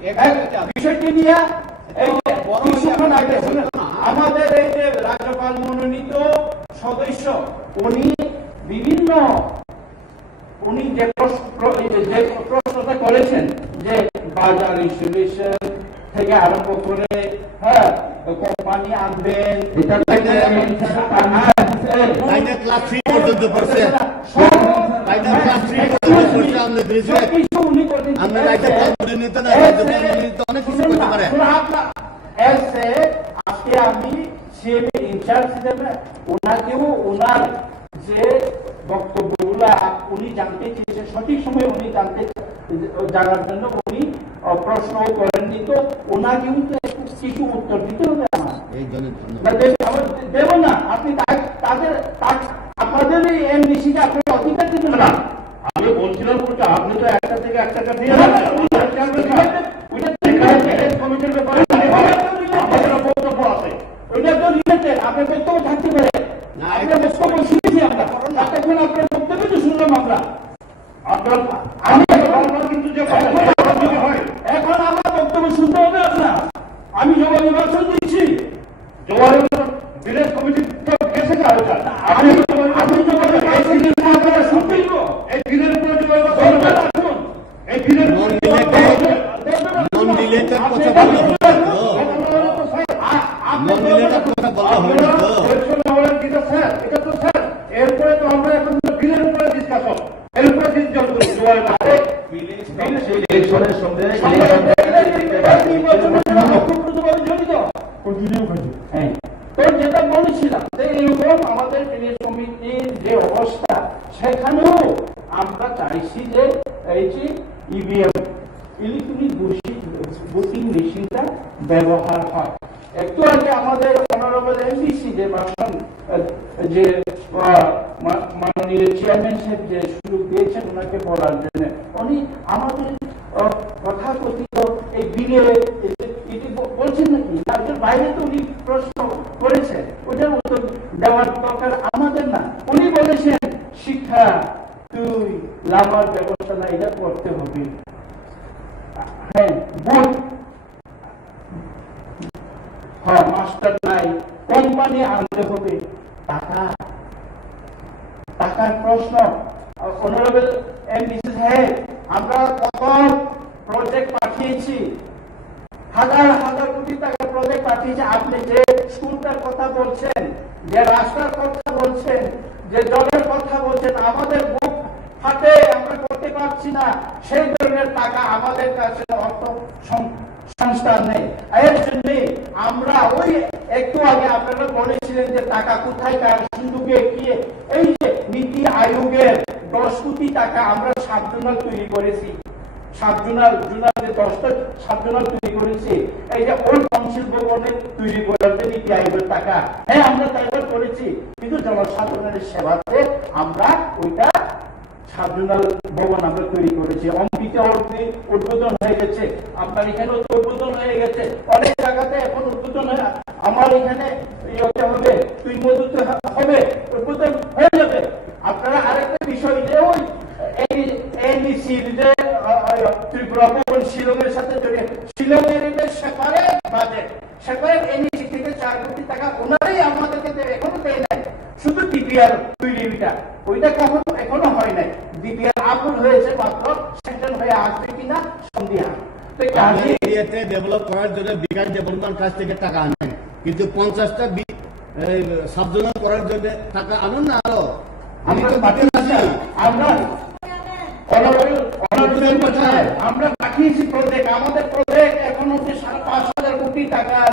বিষয়টি নিয়ে কিছুক্ষণ আগে আমাদের এই যে রাজ্যপাল মনোনীত সদস্য উনি বিভিন্ন উনি যে প্রশ্নটা করেছেন যে বাজার ইনস্টলেশন থেকে আরম্ভ করে হ্যাঁ কোম্পানি আনবেন ক্লাস 3 পর্যন্ত পড়ছে ক্লাস 3 পর্যন্ত অনেক কিছু করতে পারে। আজকে আমি সিএমএ ইনচার্জ হিসেবে ওনাকেও ওনার যে বক্তব্যগুলো উনি জানতে চেয়েছেন সঠিক সময় উনি জানার জন্য উনি প্রশ্ন করেননি, তো ওনাকেও তো কিছু উত্তর দিতে হবে আমার দেব না। আপনি তাদের আপনাদের এই এমডিসিকে আপনি অধিকার দিবেন না। আমি বলছিলাম আপনি তো একটা থেকে একটা দিয়ে কমিটির ব্যাপারে বক্তব্য আছে, ওইটা তো রিলেটেড আপনার বক্তব্য থাকতে পারে না। আপনার বক্তব্য শুনেছি আমরা, এখন আপনার বক্তব্য তো শুনলাম আমরা। আমি কিন্তু যে হয় এখন আমার বক্তব্য শুনতে হবে আপনার। আমি জবাবে ভাষণ দিচ্ছি। ভিলেজ কমিটি তো গেছে আমি জবাবে ভাষণ দিচ্ছি, আপনারা শুনতেই এই ভিলের উপরে আসুন। এই ভিলের এরপরে তো আমরা এখন বিলের উপরে ডিসকাশন, এর উপরে যেটা বলেছিলাম এরকম আমাদের কমিটির যে অবস্থা সেখানেও আমরা চাইছি যে এই যে ইভিএম ইলেকট্রনিক ভোটিং মেশিনটা ব্যবহার হয়। একটু আগে আমাদের অনারেবল এমডিসি যে ভাষণ যে মাননীয় চেয়ারম্যান সাহেব যে সুযোগ দিয়েছেন ওনাকে বলার জন্য, উনি আমাদের তথাকথিত এই বিলে এটি বলছেন নাকি তাদের বাইরে তো উনি প্রশ্ন করেছেন, ওটার উত্তর দেওয়ার দরকার আমাদের না। উনি বলেছেন শিক্ষা তুই লামার ব্যবস্থা না, এটা করতে হবে। হ্যাঁ ভোট মাস্টার নাই, কোম্পানি আনতে হবে, টাকার প্রশ্ন। অনারেবল এমডিসি সাহেব আমরা কত প্রজেক্ট পাঠিয়েছি, হাজার হাজার কোটি টাকার প্রজেক্ট পাঠিয়েছি। আপনি যে স্কুলটার কথা বলছেন, যে রাস্তার কথা বলছেন, যে জলের কথা বলছেন, আমাদের বুক হাতে আমরা করতে পারছি না, সেই ধরনের টাকা আমাদের কাছে অর্থ সংস্থান নেই। এর জন্য আমরা ওই একটু আগে আপনারা বলেছিলেন যে টাকা কোথায় কার সুযোগে গিয়ে এই যে নীতি আয়োগের 10 কোটি টাকা আমরা সাবজোনাল তৈরি করেছি, সাবজোনাল যে 10টা সাবজোনাল তৈরি করেছি, এই যে ওল্ড কাউন্সিল ভবনে তৈরি করার যে নীতি আয়োগের টাকা, হ্যাঁ আমরা তাইবার করেছি, কিন্তু জনসাধারণের সেবাতে আমরা ওইটা সাবজোনাল ভবন আমরা তৈরি করেছি। অম্বিতে উদ্বোধন হয়ে গেছে, আপনার এখানে উদ্বোধন হয়ে গেছে, অনেক জায়গাতে এখন উদ্বোধন হয়। আমার এখানে ইয়ে হবে, তুই মধুতে হবে, উদ্বোধন হয়ে যাবে। আপনারা আরেকটা বিষয় যে ওই ত্রিপুরা ভবন শিলংয়ের সাথে জড়িয়ে, শিলংয়ের সেপারেট বাজেট, সেপারেট এনইসি থেকে 4 কোটি টাকা ওনারাই আমাদেরকে এখনো দেয় নাই। শুধু ডিপিআর তৈরিটা, ওইটা কখনো এখনো হয় নাই। ডিপিআর আপলোড হয়েছে মাত্র, সেকশন হয়ে আসবে কিনা সন্দেহ। এরিয়াতে ডেভেলপ করার জন্য বিকাশ ডেভেলপমেন্ট কাছ থেকে টাকা আনেন, কিন্তু 50টা সাবজোনাল করার জন্য টাকা আনুন না। আরো আমরা পাঠিয়েছি প্রজেক্ট, আমাদের প্রজেক্ট এখন অব্দি 5,500 কোটি টাকার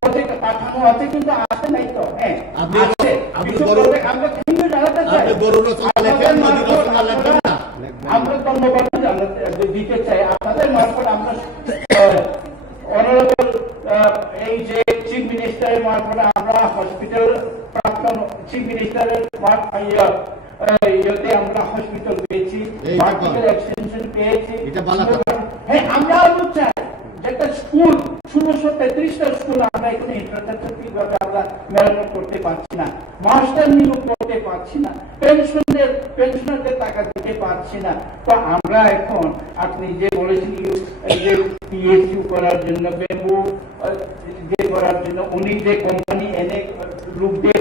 প্রজেক্ট পাঠানো আছে, কিন্তু আসে নাই তো। হ্যাঁ আমরা ধন্যবাদ দিতে চাই আপনাদের মারফত। আমরা অনারেবল এই যে চিফ মিনিস্টারের মারফত আমরা হসপিটাল, প্রাক্তন চিফ মিনিস্টারের ইয়েতে আমরা হসপিটাল পেয়েছি, এক্সটেনশন পেয়েছি। হ্যাঁ আমরা চাই যেটা স্কুল 1633টা স্কুল আমরা এখানে ইনফ্রাস্ট্রাকচার ঠিকভাবে আমরা মেরামত করতে পারছি না, মাস্টার নিয়োগ করতে পারছি না, পেনশনারদের টাকা দিতে পারছি না। তো আমরা এখন আপনি যে বলেছেন যে PSU করার জন্য, ব্যাম্বু করার জন্য উনি যে কোম্পানি এনে লোকদের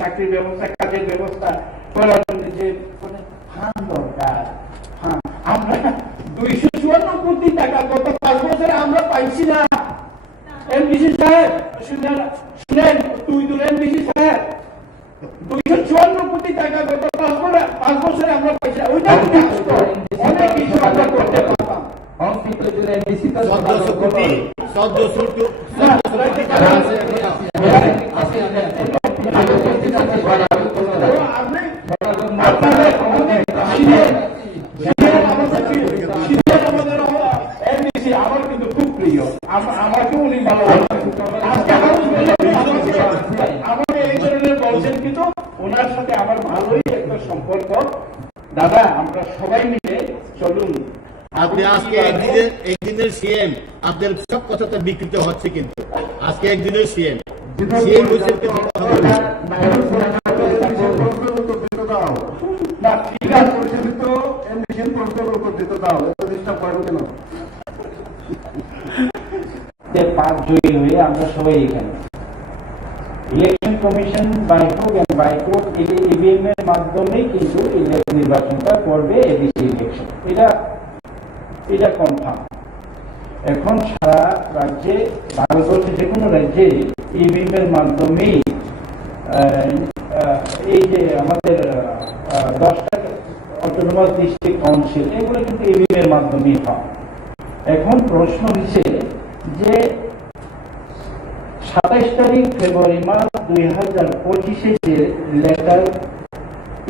চাকরির ব্যবস্থা, কাজের ব্যবস্থা করার জন্য যে ফান্ড দরকার, আমরা 254 কোটি টাকা গত 5 বছরে আমরা পাইছি না। এমডিসি সাহেব শুনেন, এমডিসি সাহেব 254 কোটি টাকা গত 5 বছরে আমরা পাইছি। ওইটা অনেক কিছু আমরা করতে পারতাম। 1400 কোটি 1400 আমার কিন্তু খুব প্রিয়, আমাকে উনি ভালো আমাকে এই ধরনের বলছেন, কিন্তু ওনার সাথে আমার ভালোই একটা সম্পর্ক। দাদা, আমরা সবাই মিলে চলুন। আপনি আজকে একদিনের সিএম, আপনার সব কথা তো বিকৃত হচ্ছে, কিন্তু আজকে একদিনের সিএম হয়েছে না, ঠিক আছে, পাঁচ জয়ী হয়ে আমরা সবাই এখানে ইলেকশন কমিশন বাই হোক বাইকোট ইভিএম এর মাধ্যমেই কিন্তু নির্বাচনটা করবে, এডিসি ইলেকশন, এটা কনফার্ম। এখন সারা রাজ্যে, ভারতবর্ষের যে কোনো রাজ্যে ইভিএম এর মাধ্যমেই এই যে আমাদের 10টা অটোনমাস ডিস্ট্রিক্ট কাউন্সিল, এগুলো কিন্তু ইভিএম এর মাধ্যমেই হয়। এখন প্রশ্ন হচ্ছে যে 27 তারিখ ফেব্রুয়ারি মাস 2025 যে লেটার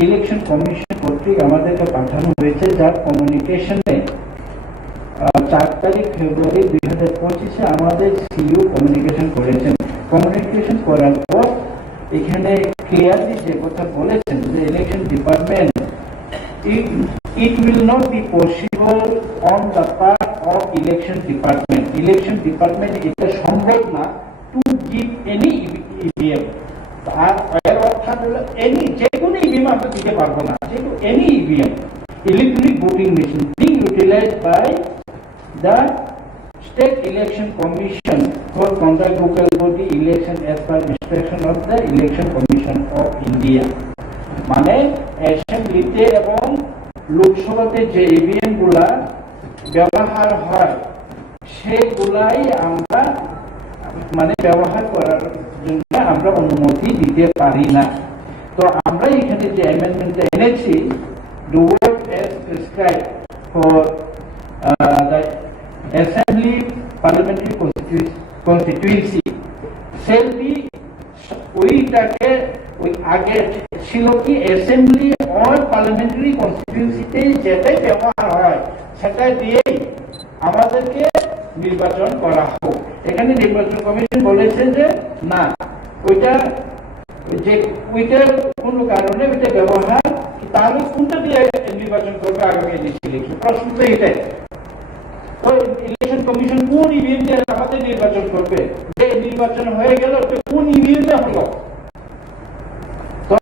ইলেকশন কমিশন কর্তৃক আমাদেরকে পাঠানো হয়েছে, যার কমিউনিকেশনে 4 তারিখ ফেব্রুয়ারি 2025 আমাদের সিইও কমিউনিকেশন করেছেন। কমিউনিকেশন করার পর এখানে ক্লিয়ারলি যে কথা বলেছেন যে election department, it will not be possible on the part of election department. Election department এটা সম্ভব না to give any EVM. আর এর অর্থাৎ হলো any যে কোনো EVM আমরা দিতে পারবো না, যেহেতু any EVM electronic voting machine being utilized by the State Election Commission for conduct local body election as per instruction of the Election Commission of India. মানে অ্যাসেম্বলিতে এবং লোকসভাতে যে ইভিএম গুলা ব্যবহার হয় সেগুলাই আমরা মানে ব্যবহার করার জন্য আমরা অনুমতি দিতে পারি না। তো আমরা এখানে যে অ্যামেন্ডমেন্টটা এনেছি, the word as prescribed for the assembly parliamentary constituency shall be, ওইটাকে ওই আগে ছিল কি অ্যাসেম্বলি অর পার্লামেন্টারি কনস্টিটিউয়েন্সিতে যেটাই ব্যবহার হয় সেটা দিয়েই আমাদেরকে নির্বাচন করা হোক। এখানে নির্বাচন কমিশন বলেছে যে না, ওইটার কোনো কারণে ওইটা ব্যবহার, তাহলে কোনটা দিয়ে নির্বাচন করবে আগামী ইলেকশন? প্রশ্ন তো এটাই। তো ইলেকশন কমিশন কোন ইভিএম দিয়ে আমাদের নির্বাচন করবে? যে নির্বাচন হয়ে গেল কোন ইভিএম হলো? তো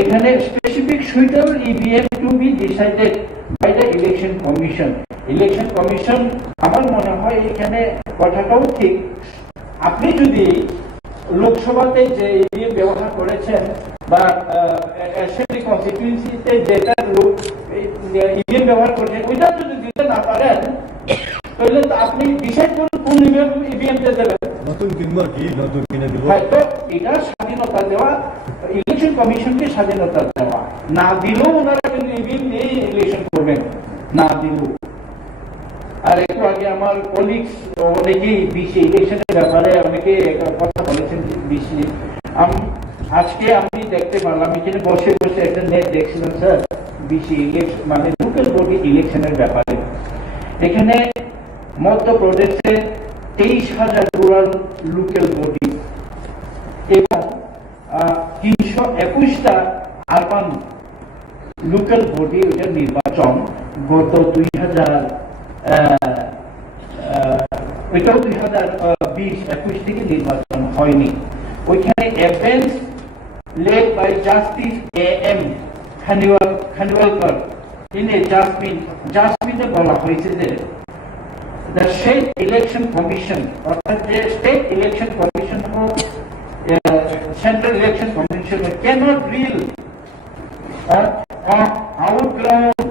এখানে specific suitable EVM to be decided by the election commission. Election commission, আমার মনে হয় এখানে কথাটাও ঠিক। আপনি যদি লোকসভাতে যে ইভিএম ব্যবহার করেছেন বা অ্যাসেম্বলি কনস্টিটিউয়েন্সিতে যেটা ইভিএম ব্যবহার করেছেন, ওইটা যদি দিতে না পারেন তাহলে আপনি ডিসাইড করুন কোন ইভিএম তে দেবেন। নতুন কিনবো কি নতুন কিনে দেব? হয়তো এটা স্বাধীনতা দেওয়া, ইলেকশন কমিশনকে স্বাধীনতা দেওয়া। না দিলেও ওনারা কিন্তু ইভিএম নিয়ে ইলেকশন করবেন, না দিলেও। আর একটু আগে আমার কলিগস অনেকেই বিসি ইলেকশনের ব্যাপারে অনেকে কথা বলেছেন। বিসি আজকে আমি দেখতে পারলাম, এখানে বসে বসে একটা নেট দেখছিলাম স্যার, বিসি ইলেকশন মানে লোকাল বডি ইলেকশনের ব্যাপারে। এখানে মধ্যপ্রদেশে 23,000 রুরাল লোকাল বডি এবং 321টা আরবান লোকাল বডি ওইটার নির্বাচন গত 2020-21 থেকে নির্বাচন হয়নি। ওইখানে এফেন্স লেড বাই জাস্টিস AM খানওয়ালকর, তিনি জাসমিনে বলা হয়েছে যে the state election commission অর্থাৎ যে state election commission হোক central election commission cannot rule on outground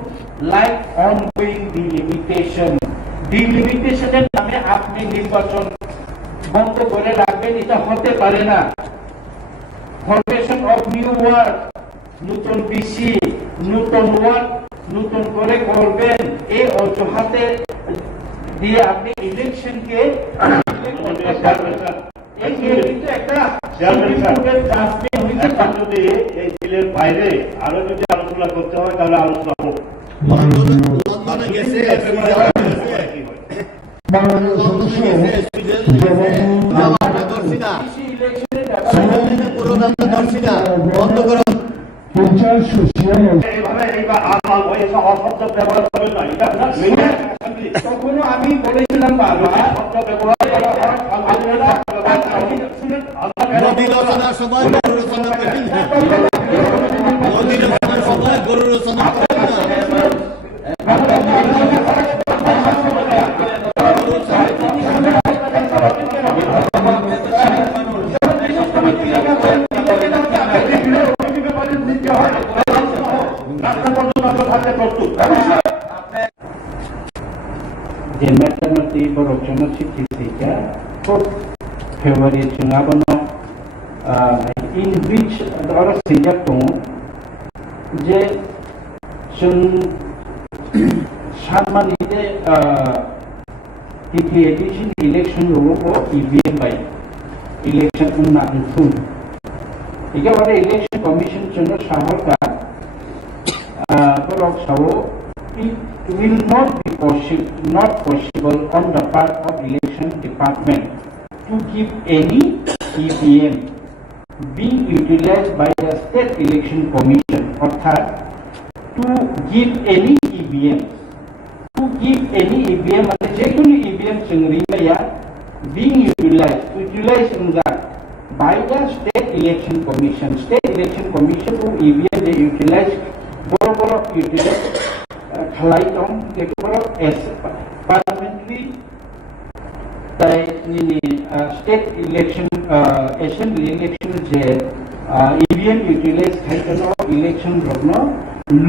like ongoing delimitation delimitation নামে আপনি নির্বাচন বন্ধ করে রাখবেন এটা হতে পারে না ফরমেশন অফ নিউ ওয়ার্ড নতুন বিসি নতুন ওয়ার্ড নতুন করে করবেন এই অজুহাতে দিয়ে আপনি ইলেকশনকে যদি এই বিলের বাইরে আরো যদি আলোচনা করতে হয় তাহলে আলোচনা হোক। লন্ডনে গেছে বাংলাদেশ সদস্য বন্ধ করো এইভাবে এইবার অশব্দ ব্যবহার করবেন না, এটা তখনও আমি বলেছিলাম বাবা শব্দ ব্যবহার নদী রচনার সময় গরু রচনা করেন না। নদী রচনার সময় গরু রচনা করেন না। Maternity Borokchana Chitisika, 4th February Chunabano, in which the other Sijato, J. Sun Sharmanide, the edition election or EVM by election Unna and Sun. Again, election commission Chuna Shahoka, Borokshao. It will not be possible on the part of election department to give any EVM being utilized by the state election commission or to give any EVM and the EVM being utilized in that by the state election commission who EVM they utilize utilize as parliamentary state election assembly election EVM utilize election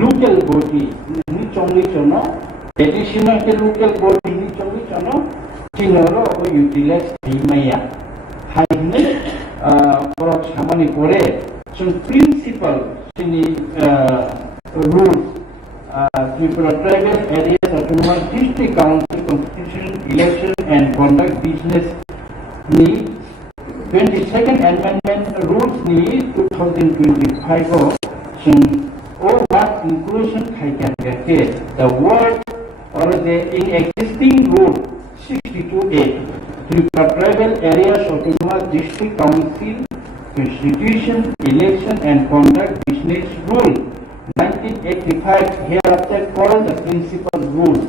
local body additional local body utilize some principle rules Tripura Tribal Areas Autonomous District Council Constitution Election and Conduct Business need 22nd Amendment Rules need 2025 or what inclusion the word or the in existing rule 62A Tripura Tribal Areas Autonomous District Council Constitution Election and Conduct Business Rule 1985 hereafter called the principal rule.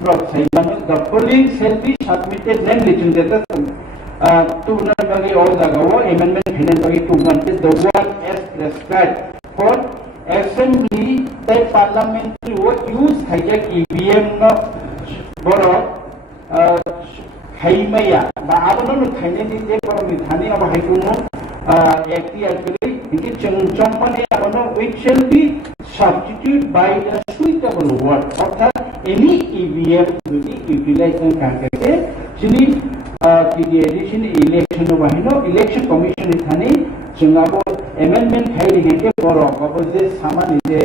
The following shall be submitted amendment the word as prescribed for assembly that parliamentary use hijack EVM Haimaya ba abono khaine dite boro thani aba haikuno which shall be substituted by the suitable word অর্থাৎ any EVM যদি utilization কাকে যিনি edition election বাহিনো election commission এখানে जोंनाबो amendment খাইরিগে বড় কবে যে সামানি যে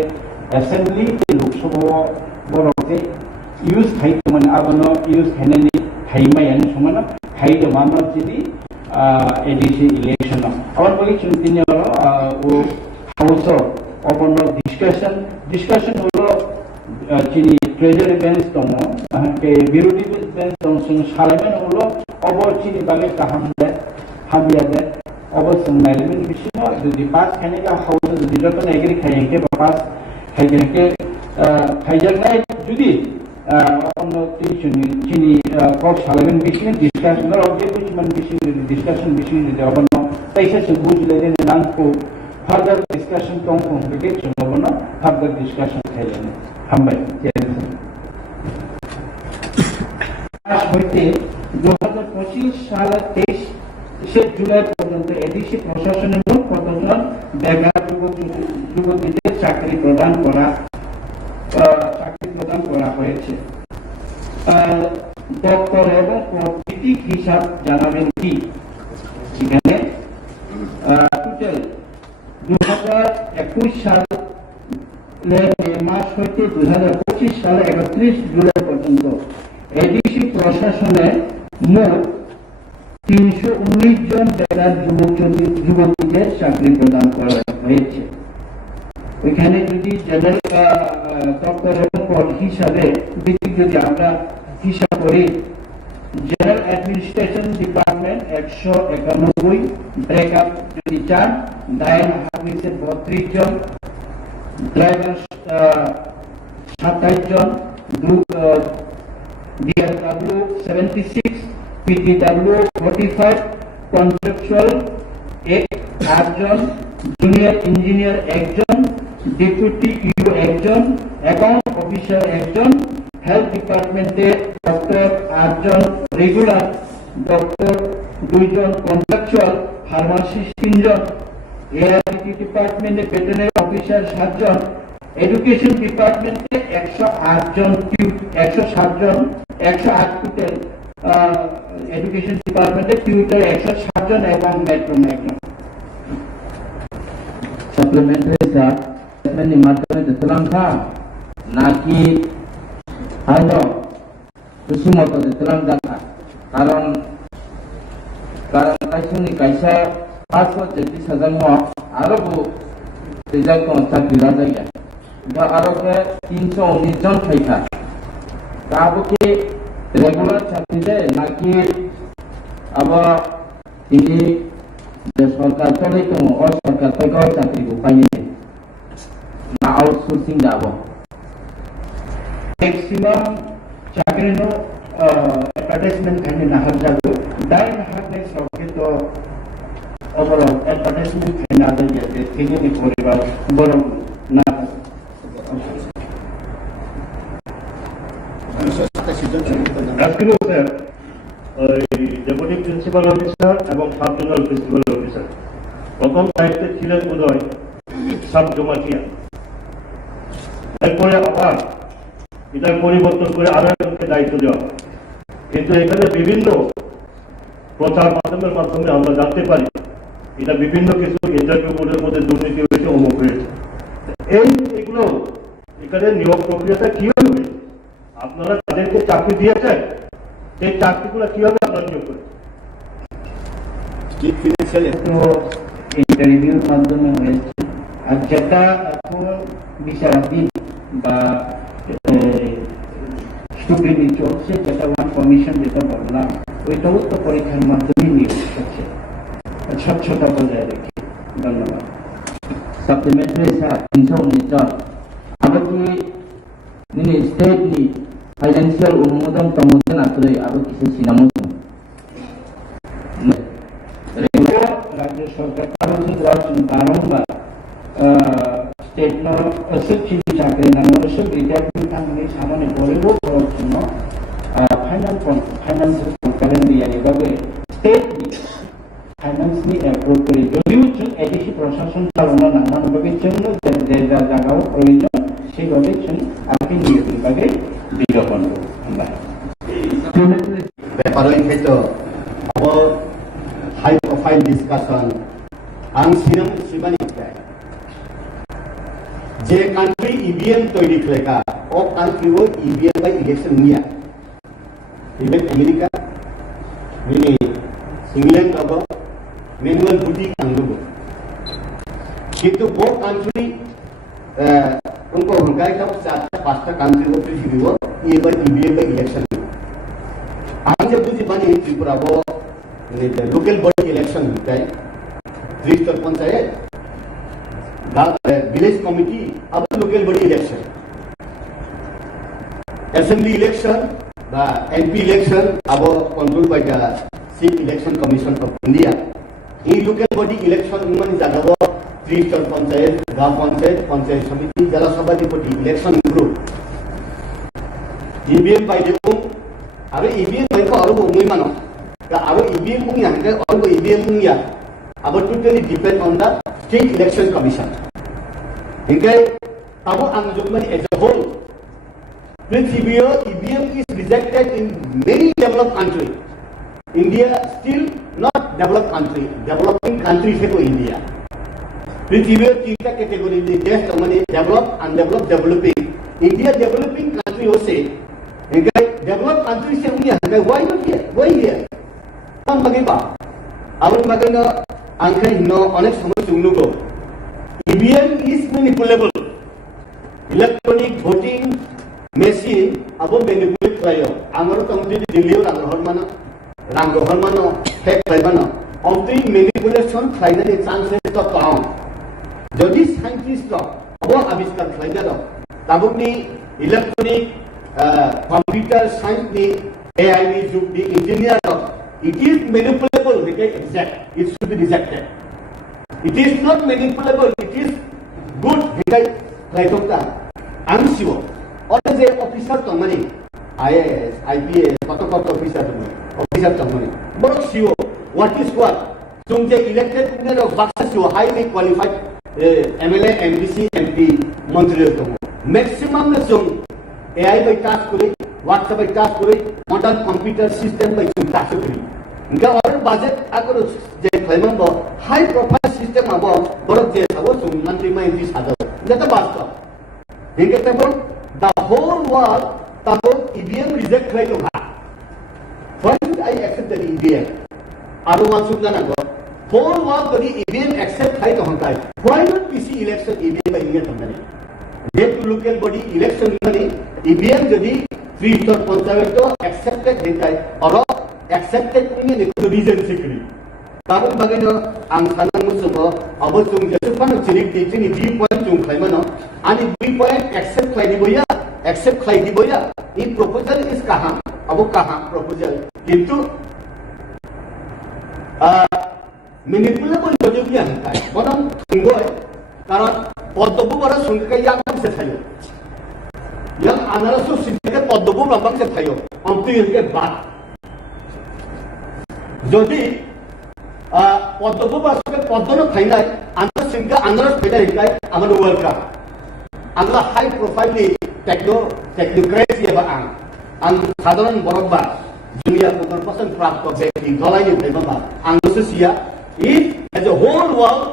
assembly লোকসভা বড় যে use খাইতমান আবনো use খাইনানি খাইমায়ান সমান খাইদো মানো যিনি edition election our election তিনি ও house open discussion holo chini treasury bench tomo ke birodi bench tomo salamen holo obo chini bage kahamde hambiade obo sunnailmen bishino jodi pass khane ka house jodi joton agree khayenke pass khayenke khayjanai jodi onno chini kok salamen bishino discussion or object which man bishino discussion bishino de obo paisa se bujle den nan ko further discussion tom complication hono further discussion khayene hambai হইতে 2025 সাল 23 জুলাই পর্যন্ত ADC প্রশাসনের মোট কতজন বেকার যুবতীদের চাকরি প্রদান করা হয়েছে? দপ্তর এবং প্রকৃতিক হিসাব জানাবেন কি? এখানে টোটাল 2021 সালের মে মাস হইতে 2025 সালে 31 জুলাই পর্যন্ত এডিসি প্রশাসনে মোট 319 জন বেকার যুবতীদের চাকরি প্রদান করা হয়েছে। ওইখানে যদি জেনারেল দপ্তর এবং পদ হিসাবে যদি আমরা হিসাব করি, জেনারেল অ্যাডমিনিস্ট্রেশন ডিপার্টমেন্ট 191, ব্রেকআপ যদি চান ডায়াল হার্ভিসের 32 জন, ড্রাইভার 27 জন, DLW 76, PTW 45, কন্ট্রাকচুয়াল 8 জন, জুনিয়র ইঞ্জিনিয়ার 1 জন, ডেপুটি ইউ 1 জন, অ্যাকাউন্ট অফিসার 1 জন, হেলথ ডিপার্টমেন্টে ডক্টর 8 জন, রেগুলার ডক্টর 2 জন, কন্ট্রাকচুয়াল ফার্মাসিস্ট 3 জন, এআরটি ডিপার্টমেন্টে ভেটেরিনারি অফিসার 7 জন, এডুকেশন ডিপার্টমেন্টে 108 জন, 107 জন, 108 টোটাল এডুকেশন ডিপার্টমেন্টে টিউটর 107 জন এবং মেট্রোন 1 জন। সাপ্লিমেন্টারি স্টেটমেন্টের মাধ্যমে দিলাম था নাকি হয়তো খুশি মতো দিলাম জানা, কারণ কাইসুনি কাইসা 533,000 আরো রেজাল্ট চাকরি রাজাইয়া আরো 319 জন খাইখা তাবকে রেগুলার চাকরি দেয় নাকি আবার তিনি যে সরকার চলে তো অসরকার থেকে চাকরি পাইনি না আউটসোর্সিং যাব ম্যাক্সিমাম চাকরি নো অ্যাডভার্টাইজমেন্ট খানে না হার যাবে ডাইন হারনে সবকে তো ওভারঅল অ্যাডভার্টাইজমেন্ট খানে না যাবে তিনি পরিবার বড় না আজকের স্যার ডেপুটি প্রিন্সিপাল অফিসার এবং সাব জোনাল প্রিন্সিপাল অফিসার প্রথম দায়িত্বে ছিলেন বোধহয় সাব জমাটিয়া, এরপরে আবার এটা পরিবর্তন করে আরো একজনকে দায়িত্ব দেওয়া। কিন্তু এখানে বিভিন্ন প্রচার মাধ্যমের মাধ্যমে আমরা জানতে পারি এটা বিভিন্ন কিছু ইন্টারভিউ বোর্ডের মধ্যে দুর্নীতি হয়েছে, অমুক হয়েছে। এগুলো এখানে নিয়োগ প্রক্রিয়াটা কি হবে? আপনারা তাদেরকে চাকরি দিয়েছেন, সেই চাকরিগুলো কিভাবে আপনারা নিয়োগ করেন? ইন্টারভিউর মাধ্যমে হয়েছে। আর যেটা এখন বিচারাধীন বা স্টুডেন্ট চলছে, যেটা ওয়ান কমিশন যেটা বললাম, ওইটাও তো পরীক্ষার মাধ্যমে নিয়োগ হচ্ছে স্বচ্ছতা বজায় রেখে। ধন্যবাদ। সাপ্লিমেন্টারি 319 জন আরো কি স্টেটলি ফাইন্যান্সিয়াল অনুমোদন প্রমোদন আসলে আরো কিছু সিনামো রাজ্য সরকার বারংবার স্টেট অসুচিত চাকরি নামসব বিদ্যাপীঠে সামনে গড়েও করার জন্য ফাইন্যান্সিয়াল কনকারেন্ট এভাবে স্টেট ফাইন্যান্সনি অ্যাপ্রুভ করে যদিও এডিসি প্রশাসন চালনা নানান বিভাগের জন্য যে জায়গাও প্রয়োজন সেইভাবে আপনি নিয়োগ বিভাগে বিজ্ঞাপন ব্যাপারের ক্ষেত্রে হাই প্রোফাইল ডিসকাশন आं सिगां सिबानिफ्राय जे कान्ट्री इवीएम तैयारी खालायगा अ कान्ट्रीआव इवीएम बाय इलेक्शन निया इवेन अमेरिका बिनि इंग्लैंड आबो मैनुअल भोटिं आंगबो किन्तु बो कान्ट्री उनको हुनकाय का 4-5 कान्ट्री को पृथ्वीआव इबाय इवीएम बाय इलेक्शन आं जे बुझि बानि त्रिपुराआव लोकल बॉडी इलेक्शन होताय त्रिस्तर पंचायत विलेज कमिटी अब local body election assembly election MP election अब control by the chief election commission of India ये लोकल बॉडी इलेक्शन मान जगह त्रिस्तर पंचायत गांव पंचायत पंचायत समिति जला सभापति election group EVM by Aro EVM mereka orang umum mana? Aro EVM punya, orang EVM punya. Abo totally depend on the State Election Commission. Hingga abo anggap as a whole. EVM is rejected in many developed countries. India still not developed country. Developing countries है तो India. पृथ्वी तीनटा category में देश तो माने developed, undeveloped, developing. India developing country हो से, इनका developed country से उन्हें हमें why not here? Why here? हम बगे बा. अब बगे ना अंकल नो अनेक समय सुनने को. EVM is manipulable. Electronic voting machine अब manipulate करायो. आमरो तंत्री दिल्ली और आंध्र माना, रांगोहर मानो, फेक लाइबानो. अंतरी manipulation खाइने chances तो कहाँ? যদি সাইন্টিস্ট अब आविष्कार खाइने तब नि इलेक्ट्रॉनिक कंप्यूटर साइंस नि AI नि जुग नि engineer it is manipulable because exact it should be rejected. It is not manipulable, it is good because like I'm sure all the officer company IAS IPS kota officer company but sure what is what tung je elected punya baksa sure highly qualified MLA MDC MP मंत्री तो maximum में जों AI by task करे WhatsApp by task करे modern computer system by जों task करे इनका और budget अगर जे claimant बो high profile system अब बरक जे सब जों मंत्री में इंग्लिश आता है ये तो बात है इनके तब the whole world तब EVM reject करे तो हाँ why should I accept the EVM आरो मानसून का ना को whole world कभी EVM accept करे तो होता है why not PC election EVM by India तो नहीं Yet to local body election money, EVM jadi 3/4 तो accepted है और accepted punya itu reason sekali. Kamu bagaimana angkana musuh अब तुम जैसे पन चिरिक दी चिनी 3 point तुम खाई मनो, आनी 3 point accept खाई दी बोया, ये proposal is कहाँ? अब कहाँ proposal? किंतु manipulable jadi भी अंतर है, बोलम थुंगो है, कारण पद्धबु बारा सुनके yang से थायो yang analysis सुनके पद्धबु रंबक से थायो अंति इनके बात যদি पद्धबु बारा सुनके पद्धनो थाइनाय अंतर सुनके analysis बेटा हिकाय आमर वर्ल्ड कप आंगला हाई प्रोफाइल नि टेक्नोक्रेसी एबा आं साधारण बरकबा दुनिया को 100% प्राप्त व्यक्ति गलाइनि थाइबा आं सोसिया if as a whole world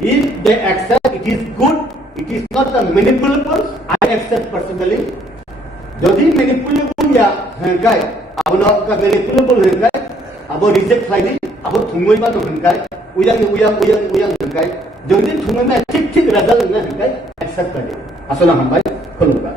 if they accept it is good, it is not a manipulable, I accept personally. Jadi manipulable ya hengkai, abo no ka manipulable hengkai, abo reject lagi, abo thungoi ma no hengkai, uyang hengkai. Jadi thungoi ma ठीक result hengkai accept kare. Asal hambai khuluga.